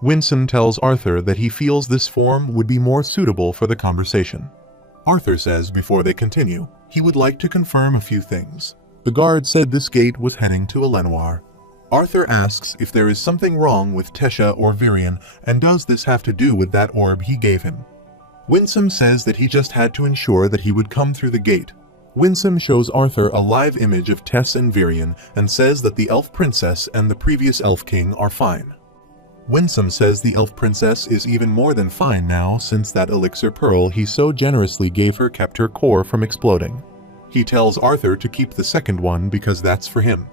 Winsome tells Arthur that he feels this form would be more suitable for the conversation. Arthur says before they continue, he would like to confirm a few things. The guard said this gate was heading to Elenoir. Arthur asks if there is something wrong with Tesha or Virion, and does this have to do with that orb he gave him. Winsome says that he just had to ensure that he would come through the gate. Winsome shows Arthur a live image of Tess and Virion and says that the elf princess and the previous elf king are fine. Winsome says the elf princess is even more than fine now since that elixir pearl he so generously gave her kept her core from exploding. He tells Arthur to keep the second one because that's for him.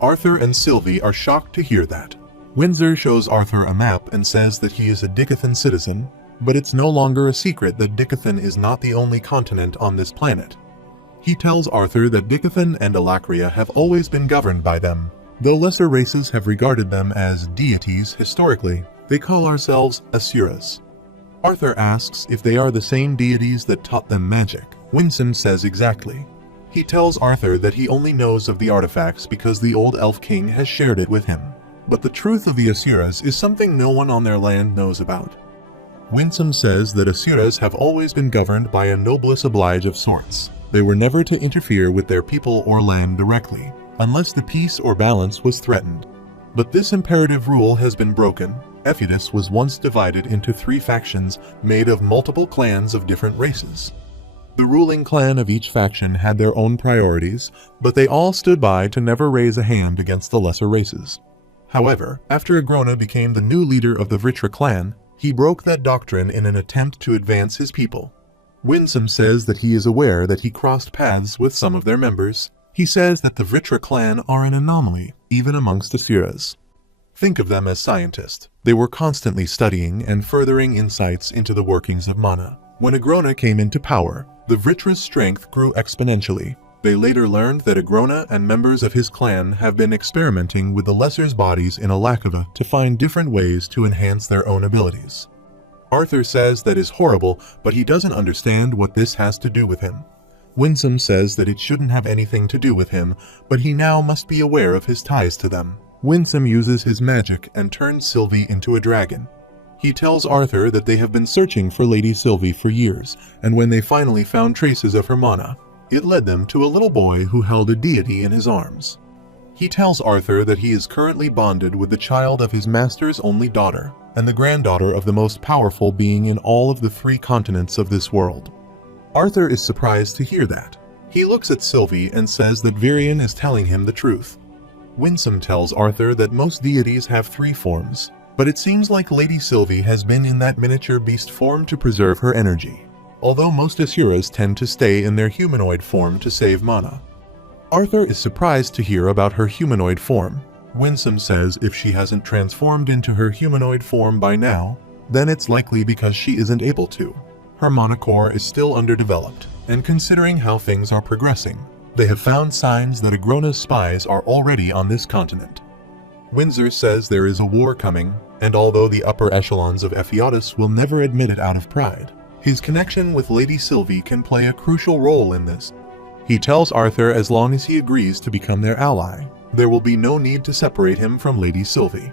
Arthur and Sylvie are shocked to hear that. Windsor shows Arthur a map and says that he is a Dicathan citizen, but it's no longer a secret that Dicathan is not the only continent on this planet. He tells Arthur that Dicathan and Alacria have always been governed by them. Though lesser races have regarded them as deities historically, they call ourselves asuras. Arthur asks if they are the same deities that taught them magic. Winsome says exactly. He tells Arthur that he only knows of the artifacts because the old elf king has shared it with him. But the truth of the asuras is something no one on their land knows about. Winsome says that asuras have always been governed by a noblesse oblige of sorts. They were never to interfere with their people or land directly, unless the peace or balance was threatened. But this imperative rule has been broken. Ephitus was once divided into 3 factions made of multiple clans of different races. The ruling clan of each faction had their own priorities, but they all stood by to never raise a hand against the lesser races. However, after Agrona became the new leader of the Vritra clan, he broke that doctrine in an attempt to advance his people. Winsome says that he is aware that he crossed paths with some of their members. He says that the Vritra clan are an anomaly, even amongst asuras. Think of them as scientists. They were constantly studying and furthering insights into the workings of mana. When Agrona came into power, the Vritra's strength grew exponentially. They later learned that Agrona and members of his clan have been experimenting with the lesser's bodies in Alakava to find different ways to enhance their own abilities. Arthur says that is horrible, but he doesn't understand what this has to do with him. Winsome says that it shouldn't have anything to do with him, but he now must be aware of his ties to them. Winsome uses his magic and turns Sylvie into a dragon. He tells Arthur that they have been searching for Lady Sylvie for years, and when they finally found traces of her mana, it led them to a little boy who held a deity in his arms. He tells Arthur that he is currently bonded with the child of his master's only daughter, and the granddaughter of the most powerful being in all of the 3 continents of this world. Arthur is surprised to hear that. He looks at Sylvie and says that Virion is telling him the truth. Winsome tells Arthur that most deities have 3 forms, but it seems like Lady Sylvie has been in that miniature beast form to preserve her energy, although most asuras tend to stay in their humanoid form to save mana. Arthur is surprised to hear about her humanoid form. Winsome says if she hasn't transformed into her humanoid form by now, then it's likely because she isn't able to. Her mana core is still underdeveloped, and considering how things are progressing, they have found signs that Agrona's spies are already on this continent. Windsor says there is a war coming, and although the upper echelons of Ephiodus will never admit it out of pride, his connection with Lady Sylvie can play a crucial role in this. He tells Arthur as long as he agrees to become their ally, there will be no need to separate him from Lady Sylvie.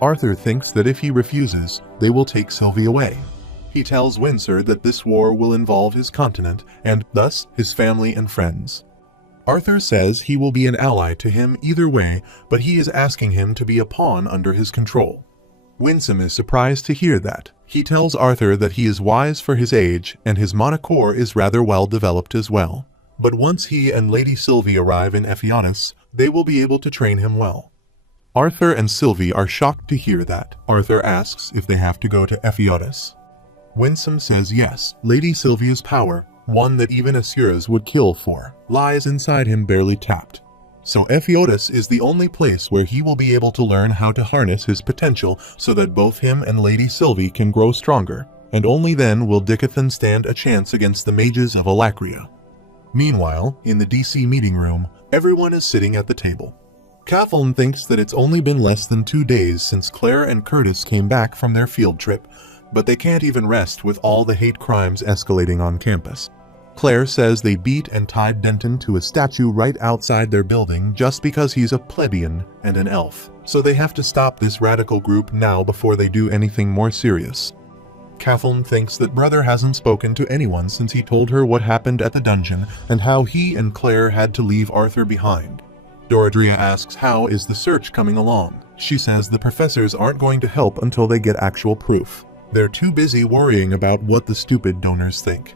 Arthur thinks that if he refuses, they will take Sylvie away. He tells Windsor that this war will involve his continent, and thus his family and friends. Arthur says he will be an ally to him either way, but he is asking him to be a pawn under his control. Winsome is surprised to hear that. He tells Arthur that he is wise for his age, and his mana core is rather well developed as well. But once he and Lady Sylvie arrive in Ephiodus, they will be able to train him well. Arthur and Sylvie are shocked to hear that. Arthur asks if they have to go to Ephiodus. Winsome says yes. Lady Sylvia's power, one that even asuras would kill for, lies inside him barely tapped. So Ephiodus is the only place where he will be able to learn how to harness his potential so that both him and Lady Sylvie can grow stronger, and only then will Dicathan stand a chance against the mages of Alacria. Meanwhile, in the DC meeting room, everyone is sitting at the table. Kathleen thinks that it's only been less than 2 days since Claire and Curtis came back from their field trip, but they can't even rest with all the hate crimes escalating on campus. Claire says they beat and tied Denton to a statue right outside their building just because he's a plebeian and an elf. so they have to stop this radical group now before they do anything more serious. Kathleen thinks that brother hasn't spoken to anyone since he told her what happened at the dungeon and how he and Claire had to leave Arthur behind. Dorothea asks how is the search coming along. She says the professors aren't going to help until they get actual proof. They're too busy worrying about what the stupid donors think.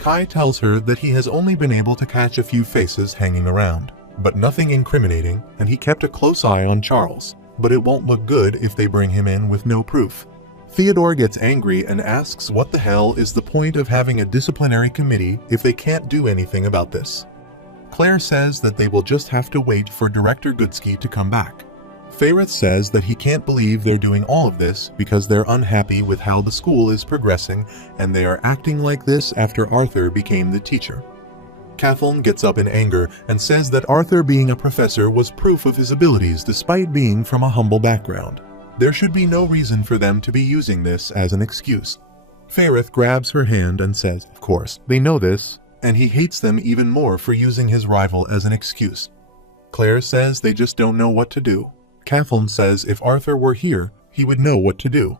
Kai tells her that he has only been able to catch a few faces hanging around, but nothing incriminating, and he kept a close eye on Charles, but it won't look good if they bring him in with no proof. Theodore gets angry and asks what the hell is the point of having a disciplinary committee if they can't do anything about this. Claire says that they will just have to wait for Director Goodsky to come back. Faireth says that he can't believe they're doing all of this because they're unhappy with how the school is progressing and they are acting like this after Arthur became the teacher. Kathleen gets up in anger and says that Arthur being a professor was proof of his abilities despite being from a humble background. There should be no reason for them to be using this as an excuse. Faireth grabs her hand and says, of course, they know this, and he hates them even more for using his rival as an excuse. Claire says they just don't know what to do. Kathleen says if Arthur were here, he would know what to do.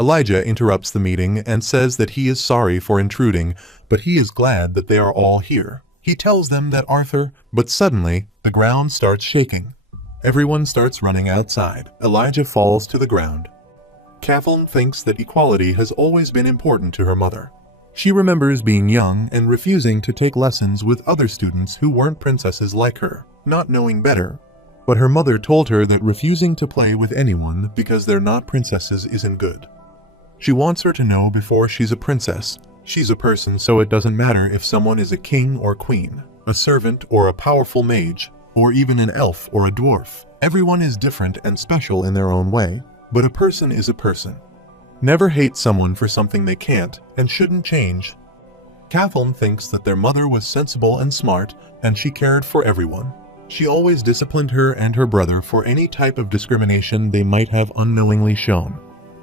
Elijah interrupts the meeting and says that he is sorry for intruding, but he is glad that they are all here. He tells them that Arthur, but suddenly, the ground starts shaking. Everyone starts running outside. Elijah falls to the ground. Kathleen thinks that equality has always been important to her mother. She remembers being young and refusing to take lessons with other students who weren't princesses like her, not knowing better. But her mother told her that refusing to play with anyone because they're not princesses isn't good. She wants her to know before she's a princess, she's a person, so it doesn't matter if someone is a king or queen, a servant or a powerful mage, or even an elf or a dwarf. Everyone is different and special in their own way, but a person is a person. Never hate someone for something they can't and shouldn't change. Kathleen thinks that their mother was sensible and smart, and she cared for everyone. She always disciplined her and her brother for any type of discrimination they might have unknowingly shown.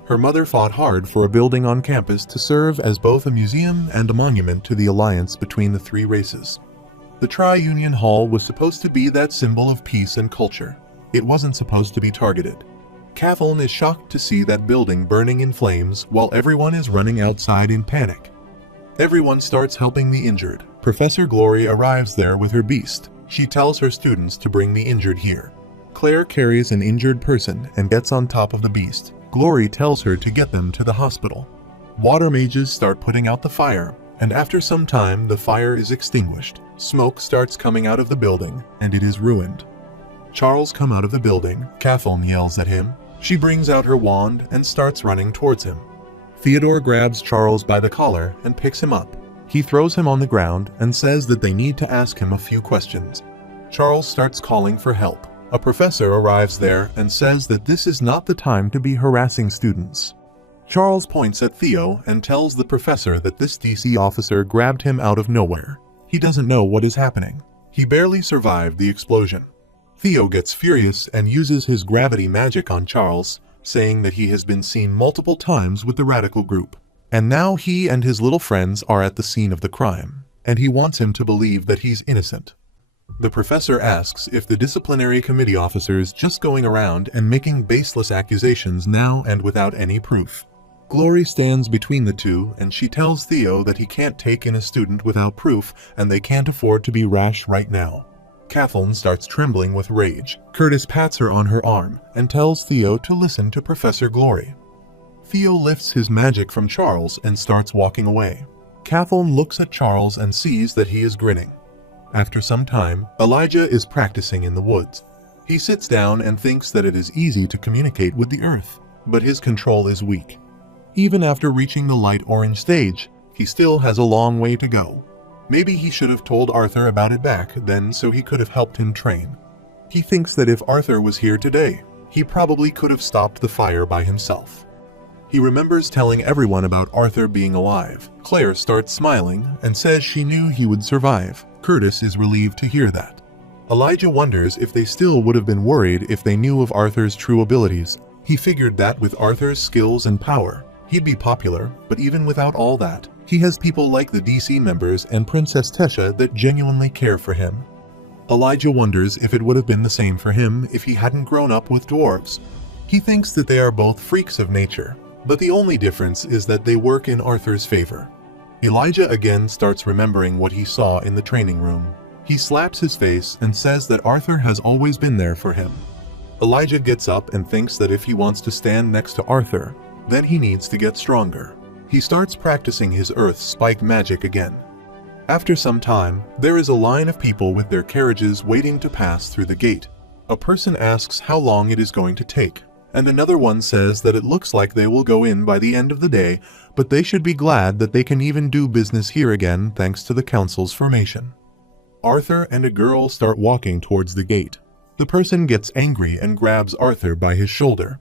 Her mother fought hard for a building on campus to serve as both a museum and a monument to the alliance between the three races. The Tri-Union Hall was supposed to be that symbol of peace and culture. It wasn't supposed to be targeted. Kathleen is shocked to see that building burning in flames while everyone is running outside in panic. Everyone starts helping the injured. Professor Glory arrives there with her beast. She tells her students to bring the injured here. Claire carries an injured person and gets on top of the beast. Glory tells her to get them to the hospital. Water mages start putting out the fire, and after some time the fire is extinguished. Smoke starts coming out of the building, and it is ruined. Charles comes out of the building. Kathleen yells at him. She brings out her wand and starts running towards him. Theodore grabs Charles by the collar and picks him up. He throws him on the ground and says that they need to ask him a few questions. Charles starts calling for help. A professor arrives there and says that this is not the time to be harassing students. Charles points at Theo and tells the professor that this DC officer grabbed him out of nowhere. He doesn't know what is happening. He barely survived the explosion. Theo gets furious and uses his gravity magic on Charles, saying that he has been seen multiple times with the radical group. And now he and his little friends are at the scene of the crime, and he wants him to believe that he's innocent. The professor asks if the disciplinary committee officers just going around and making baseless accusations now and without any proof. Glory stands between the two, and she tells Theo that he can't take in a student without proof and they can't afford to be rash right now. Kathleen starts trembling with rage. Curtis pats her on her arm and tells Theo to listen to Professor Glory. Theo lifts his magic from Charles and starts walking away. Kathleen looks at Charles and sees that he is grinning. After some time, Elijah is practicing in the woods. He sits down and thinks that it is easy to communicate with the earth, but his control is weak. Even after reaching the light orange stage, he still has a long way to go. Maybe he should have told Arthur about it back then so he could have helped him train. He thinks that if Arthur was here today, he probably could have stopped the fire by himself. He remembers telling everyone about Arthur being alive. Claire starts smiling and says she knew he would survive. Curtis is relieved to hear that. Elijah wonders if they still would have been worried if they knew of Arthur's true abilities. He figured that with Arthur's skills and power, he'd be popular, but even without all that, he has people like the DC members and Princess Tesha that genuinely care for him. Elijah wonders if it would have been the same for him if he hadn't grown up with dwarves. He thinks that they are both freaks of nature, but the only difference is that they work in Arthur's favor. Elijah again starts remembering what he saw in the training room. He slaps his face and says that Arthur has always been there for him. Elijah gets up and thinks that if he wants to stand next to Arthur, then he needs to get stronger. He starts practicing his earth spike magic again. After some time, there is a line of people with their carriages waiting to pass through the gate. A person asks how long it is going to take, and another one says that it looks like they will go in by the end of the day, but they should be glad that they can even do business here again thanks to the council's formation. Arthur and a girl start walking towards the gate. The person gets angry and grabs Arthur by his shoulder.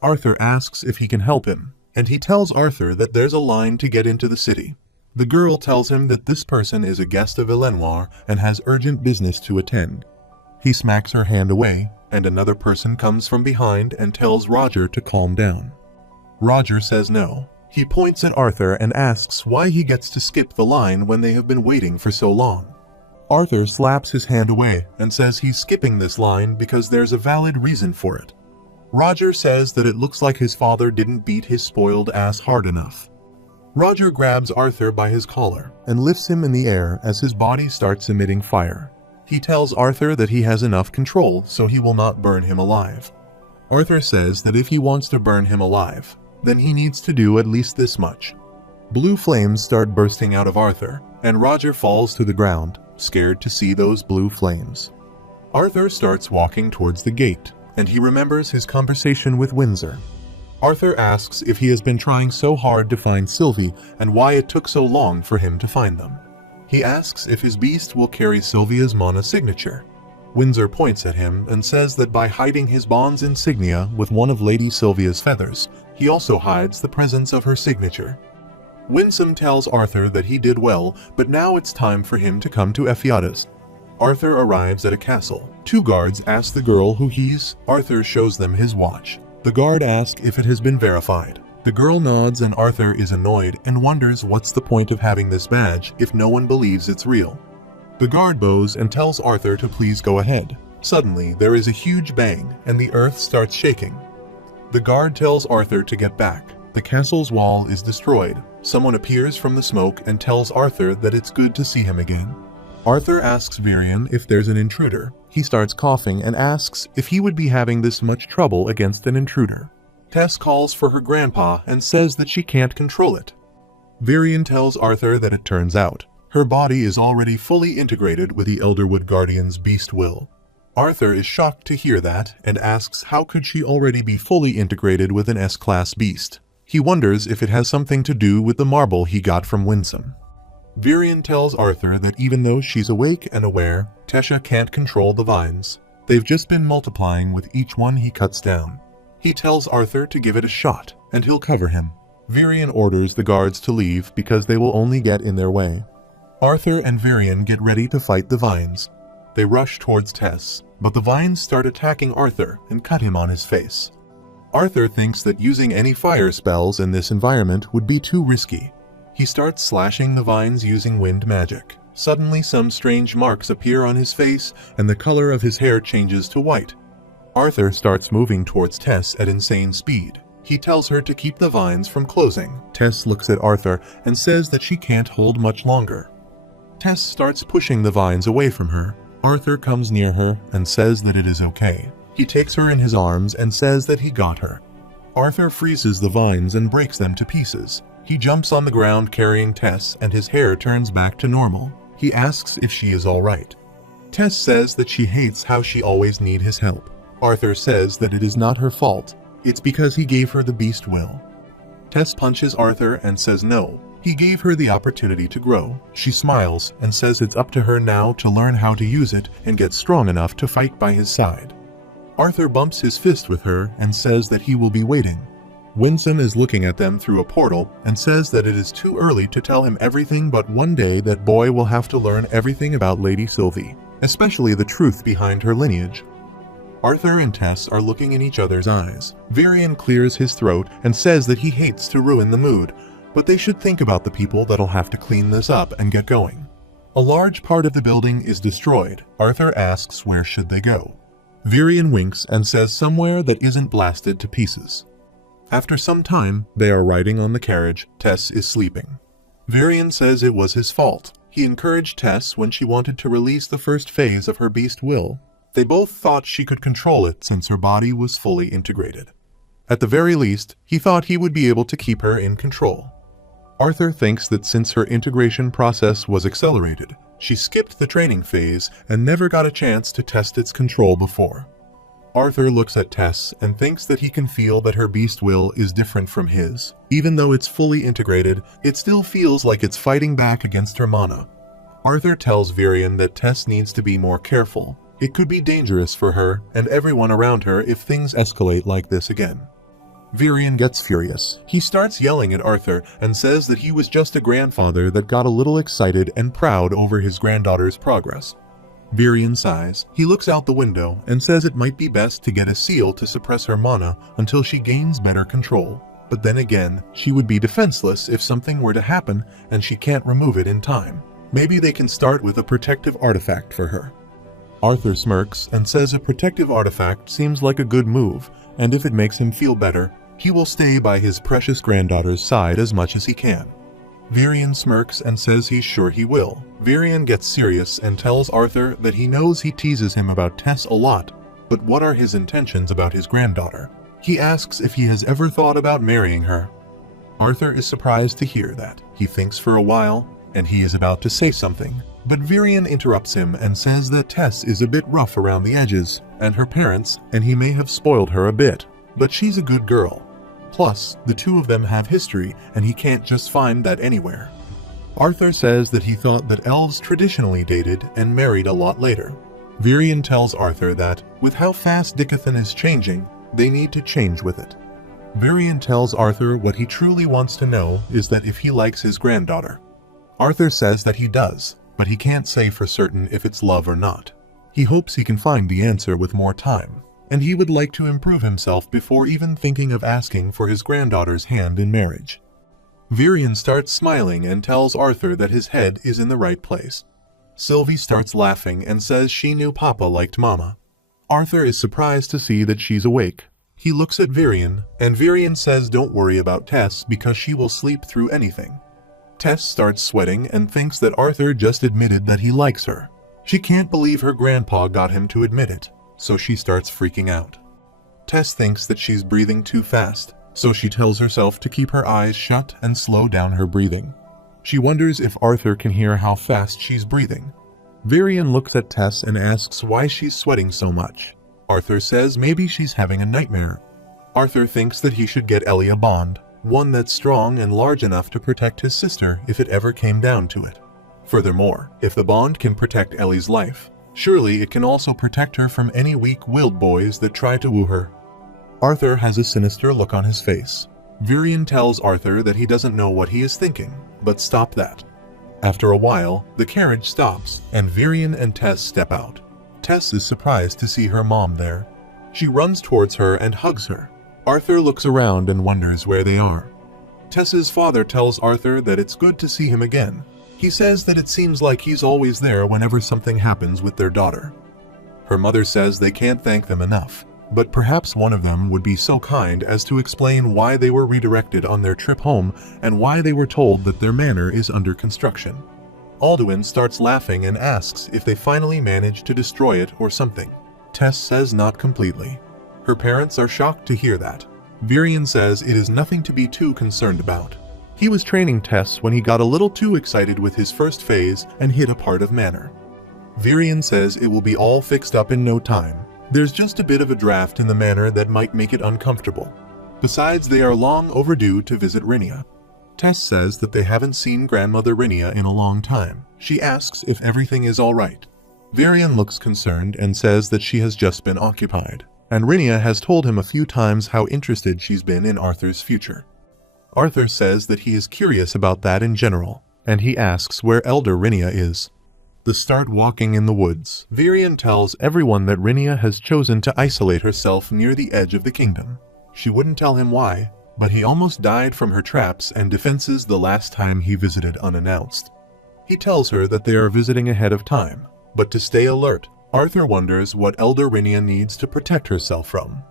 Arthur asks if he can help him, and he tells Arthur that there's a line to get into the city. The girl tells him that this person is a guest of Elenoir and has urgent business to attend. He smacks her hand away, and another person comes from behind and tells Roger to calm down. Roger says no. He points at Arthur and asks why he gets to skip the line when they have been waiting for so long. Arthur slaps his hand away and says he's skipping this line because there's a valid reason for it. Roger says that it looks like his father didn't beat his spoiled ass hard enough. Roger grabs Arthur by his collar and lifts him in the air as his body starts emitting fire. He tells Arthur that he has enough control so he will not burn him alive. Arthur says that if he wants to burn him alive, then he needs to do at least this much. Blue flames start bursting out of Arthur, and Roger falls to the ground, scared to see those blue flames. Arthur starts walking towards the gate, and he remembers his conversation with Windsor. Arthur asks if he has been trying so hard to find Sylvie and why it took so long for him to find them. He asks if his beast will carry Sylvia's mana signature. Windsor points at him and says that by hiding his bond's insignia with one of Lady Sylvia's feathers, he also hides the presence of her signature. Winsome tells Arthur that he did well, but now it's time for him to come to Ephiatus. Arthur arrives at a castle. Two guards ask the girl who he's. Arthur shows them his watch. The guard asks if it has been verified. The girl nods and Arthur is annoyed and wonders what's the point of having this badge if no one believes it's real. The guard bows and tells Arthur to please go ahead. Suddenly, there is a huge bang and the earth starts shaking. The guard tells Arthur to get back. The castle's wall is destroyed. Someone appears from the smoke and tells Arthur that it's good to see him again. Arthur asks Virion if there's an intruder. He starts coughing and asks if he would be having this much trouble against an intruder. Tess calls for her grandpa and says that she can't control it. Virion tells Arthur that it turns out her body is already fully integrated with the Elderwood Guardian's beast will. Arthur is shocked to hear that and asks how could she already be fully integrated with an S-class beast. He wonders if it has something to do with the marble he got from Winsome. Virion tells Arthur that even though she's awake and aware, Tesha can't control the vines. They've just been multiplying with each one he cuts down. He tells Arthur to give it a shot, and he'll cover him. Virion orders the guards to leave because they will only get in their way. Arthur and Virion get ready to fight the vines. They rush towards Tess, but the vines start attacking Arthur and cut him on his face. Arthur thinks that using any fire spells in this environment would be too risky. He starts slashing the vines using wind magic. Suddenly some strange marks appear on his face and the color of his hair changes to white. Arthur starts moving towards Tess at insane speed. He tells her to keep the vines from closing. Tess looks at Arthur and says that she can't hold much longer. Tess starts pushing the vines away from her. Arthur comes near her and says that it is okay. He takes her in his arms and says that he got her. Arthur freezes the vines and breaks them to pieces. He jumps on the ground carrying Tess and his hair turns back to normal. He asks if she is alright. Tess says that she hates how she always needs his help. Arthur says that it is not her fault. It's because he gave her the beast will. Tess punches Arthur and says no. He gave her the opportunity to grow. She smiles and says it's up to her now to learn how to use it and get strong enough to fight by his side. Arthur bumps his fist with her and says that he will be waiting. Winsome is looking at them through a portal and says that it is too early to tell him everything, but one day that boy will have to learn everything about Lady Sylvie, especially the truth behind her lineage. Arthur and Tess are looking in each other's eyes. Virion clears his throat and says that he hates to ruin the mood, but they should think about the people that'll have to clean this up and get going. A large part of the building is destroyed. Arthur asks where should they go. Virion winks and says somewhere that isn't blasted to pieces. After some time, they are riding on the carriage. Tess is sleeping. Virion says it was his fault. He encouraged Tess when she wanted to release the first phase of her beast will. They both thought she could control it since her body was fully integrated. At the very least, he thought he would be able to keep her in control. Arthur thinks that since her integration process was accelerated, she skipped the training phase and never got a chance to test its control before. Arthur looks at Tess and thinks that he can feel that her beast will is different from his. Even though it's fully integrated, it still feels like it's fighting back against her mana. Arthur tells Virion that Tess needs to be more careful. It could be dangerous for her and everyone around her if things escalate like this again. Virion gets furious. He starts yelling at Arthur and says that he was just a grandfather that got a little excited and proud over his granddaughter's progress. Virion sighs. He looks out the window and says it might be best to get a seal to suppress her mana until she gains better control. But then again, she would be defenseless if something were to happen and she can't remove it in time. Maybe they can start with a protective artifact for her. Arthur smirks and says a protective artifact seems like a good move, and if it makes him feel better, he will stay by his precious granddaughter's side as much as he can. Virion smirks and says he's sure he will. Virion gets serious and tells Arthur that he knows he teases him about Tess a lot, but what are his intentions about his granddaughter? He asks if he has ever thought about marrying her. Arthur is surprised to hear that. He thinks for a while, and he is about to say something, but Virion interrupts him and says that Tess is a bit rough around the edges, and her parents, and he may have spoiled her a bit, but she's a good girl. Plus, the two of them have history, and he can't just find that anywhere. Arthur says that he thought that elves traditionally dated and married a lot later. Virion tells Arthur that, with how fast Dickathon is changing, they need to change with it. Virion tells Arthur what he truly wants to know is that if he likes his granddaughter. Arthur says that he does, but he can't say for certain if it's love or not. He hopes he can find the answer with more time, and he would like to improve himself before even thinking of asking for his granddaughter's hand in marriage. Virion starts smiling and tells Arthur that his head is in the right place. Sylvie starts laughing and says she knew Papa liked Mama. Arthur is surprised to see that she's awake. He looks at Virion, and Virion says don't worry about Tess because she will sleep through anything. Tess starts sweating and thinks that Arthur just admitted that he likes her. She can't believe her grandpa got him to admit it, so she starts freaking out. Tess thinks that she's breathing too fast, so she tells herself to keep her eyes shut and slow down her breathing. She wonders if Arthur can hear how fast she's breathing. Virion looks at Tess and asks why she's sweating so much. Arthur says maybe she's having a nightmare. Arthur thinks that he should get Ellie a bond, one that's strong and large enough to protect his sister if it ever came down to it. Furthermore, if the bond can protect Ellie's life, surely it can also protect her from any weak-willed boys that try to woo her. Arthur has a sinister look on his face. Virion tells Arthur that he doesn't know what he is thinking, but stop that. After a while, the carriage stops, and Virion and Tess step out. Tess is surprised to see her mom there. She runs towards her and hugs her. Arthur looks around and wonders where they are. Tess's father tells Arthur that it's good to see him again. He says that it seems like he's always there whenever something happens with their daughter. Her mother says they can't thank them enough, but perhaps one of them would be so kind as to explain why they were redirected on their trip home and why they were told that their manor is under construction. Alduin starts laughing and asks if they finally managed to destroy it or something. Tess says not completely. Her parents are shocked to hear that. Virion says it is nothing to be too concerned about. He was training Tess when he got a little too excited with his first phase and hit a part of manor. Virion says it will be all fixed up in no time. There's just a bit of a draft in the manor that might make it uncomfortable. Besides, they are long overdue to visit Rhynia. Tess says that they haven't seen Grandmother Rhynia in a long time. She asks if everything is all right. Virion looks concerned and says that she has just been occupied, and Rhynia has told him a few times how interested she's been in Arthur's future. Arthur says that he is curious about that in general, and he asks where Elder Rhynia is. They start walking in the woods. Virion tells everyone that Rhynia has chosen to isolate herself near the edge of the kingdom. She wouldn't tell him why, but he almost died from her traps and defenses the last time he visited unannounced. He tells her that they are visiting ahead of time, but to stay alert, Arthur wonders what Elder Rhynia needs to protect herself from.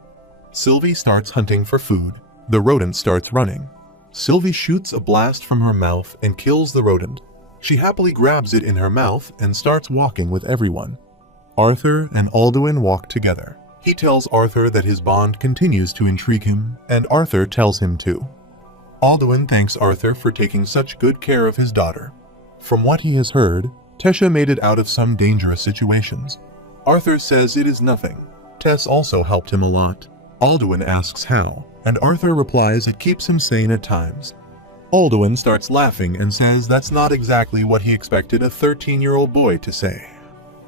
Sylvie starts hunting for food. The rodent starts running. Sylvie shoots a blast from her mouth and kills the rodent. She happily grabs it in her mouth and starts walking with everyone. Arthur and Alduin walk together. He tells Arthur that his bond continues to intrigue him, and Arthur tells him to. Alduin thanks Arthur for taking such good care of his daughter. From what he has heard, Tesha made it out of some dangerous situations. Arthur says it is nothing. Tess also helped him a lot. Alduin asks how, and Arthur replies it keeps him sane at times. Alduin starts laughing and says that's not exactly what he expected a 13-year-old boy to say.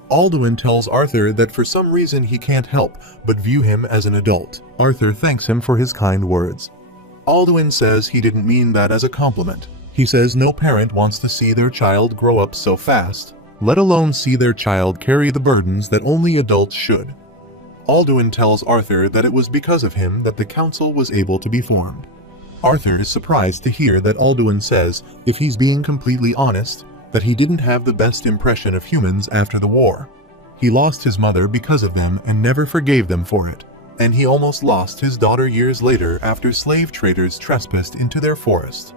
Alduin tells Arthur that for some reason he can't help but view him as an adult. Arthur thanks him for his kind words. Alduin says he didn't mean that as a compliment. He says no parent wants to see their child grow up so fast, let alone see their child carry the burdens that only adults should. Alduin tells Arthur that it was because of him that the council was able to be formed. Arthur is surprised to hear that Alduin says, if he's being completely honest, that he didn't have the best impression of humans after the war. He lost his mother because of them and never forgave them for it, and he almost lost his daughter years later after slave traders trespassed into their forest.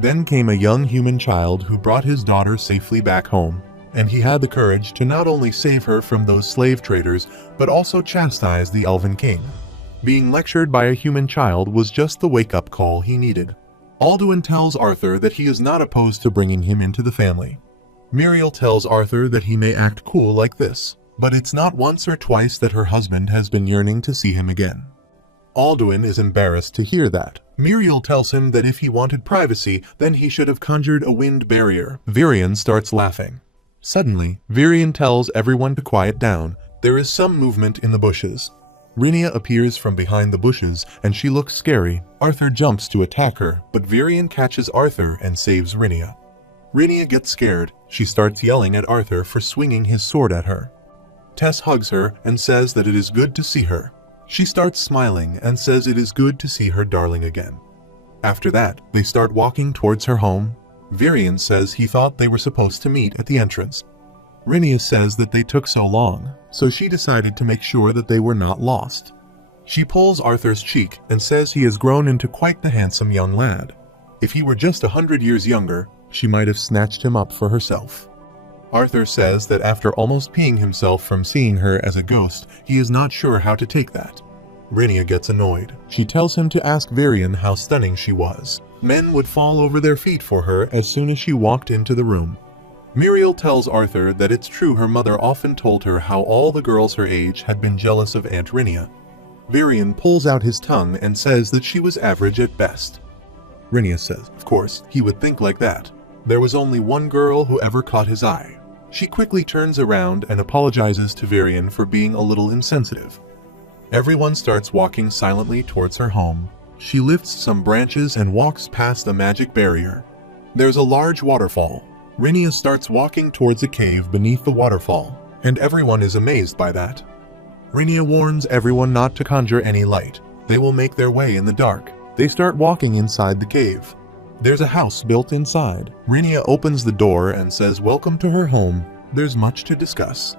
Then came a young human child who brought his daughter safely back home, and he had the courage to not only save her from those slave traders, but also chastise the Elven King. Being lectured by a human child was just the wake-up call he needed. Alduin tells Arthur that he is not opposed to bringing him into the family. Muriel tells Arthur that he may act cool like this, but it's not once or twice that her husband has been yearning to see him again. Alduin is embarrassed to hear that. Muriel tells him that if he wanted privacy, then he should have conjured a wind barrier. Virian starts laughing. Suddenly, Virian tells everyone to quiet down. There is some movement in the bushes. Rhynia appears from behind the bushes and she looks scary. Arthur jumps to attack her, but Virian catches Arthur and saves Rhynia. Rhynia gets scared. She starts yelling at Arthur for swinging his sword at her. Tess hugs her and says that it is good to see her. She starts smiling and says it is good to see her darling again. After that, they start walking towards her home. Virian says he thought they were supposed to meet at the entrance. Rhynia says that they took so long, so she decided to make sure that they were not lost. She pulls Arthur's cheek and says he has grown into quite the handsome young lad. If he were just 100 years younger, she might have snatched him up for herself. Arthur says that after almost peeing himself from seeing her as a ghost, he is not sure how to take that. Rhynia gets annoyed. She tells him to ask Virian how stunning she was. Men would fall over their feet for her as soon as she walked into the room. Muriel tells Arthur that it's true her mother often told her how all the girls her age had been jealous of Aunt Rhynia. Virian pulls out his tongue and says that she was average at best. Rhynia says, of course, he would think like that. There was only one girl who ever caught his eye. She quickly turns around and apologizes to Virian for being a little insensitive. Everyone starts walking silently towards her home. She lifts some branches and walks past a magic barrier. There's a large waterfall. Rhynia starts walking towards a cave beneath the waterfall, and everyone is amazed by that. Rhynia warns everyone not to conjure any light. They will make their way in the dark. They start walking inside the cave. There's a house built inside. Rhynia opens the door and says welcome to her home. There's much to discuss.